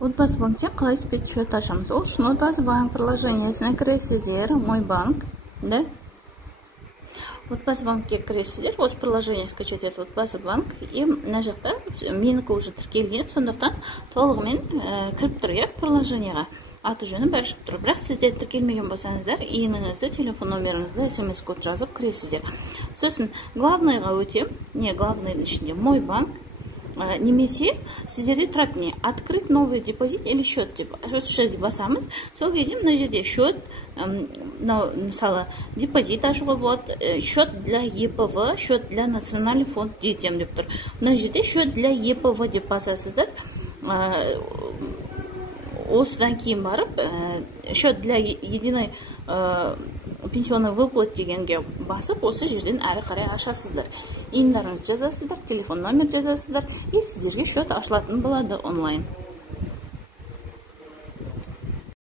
Отбасы банктен қалай спецсчет ашамыз? Ол үшін Отбасы банк приложениесіне кіресіздер, мой банк, да? Отбасы банкке кіресіздер, осы приложение скачать етіп Отбасы банк, и мына жақта менікі уже тіркелген, сондықтан толығымен кіріп тұр, приложениеға. Аты жөні бәрі шығып тұр. Бірақ сіздер тіркелмеген болсаңыздар, иіңізді, телефон номеріңізді, смс код жазып кіресіздер. Сосын главныйға өтем, не главныйдың ішінде мой банк, немесе сіздерде тұрады не открыть новый депозит или счет деп басамыз. Сол кезде мына жерде счет, мысалы депозит ашуға болады, счет для ЕПВ, счет для национальный фонд детям деп тұр. Мына жерде счет для ЕПВ деп басасыздар. Осыдан кейін барып, счет для единой пенсионный выплат дегенге басып, осы жерден әрі қарай ашасыздар. Иындарыңыз жазасыздар, телефон номер жазасыздар, и сіздерге счет ашылатын болады онлайн.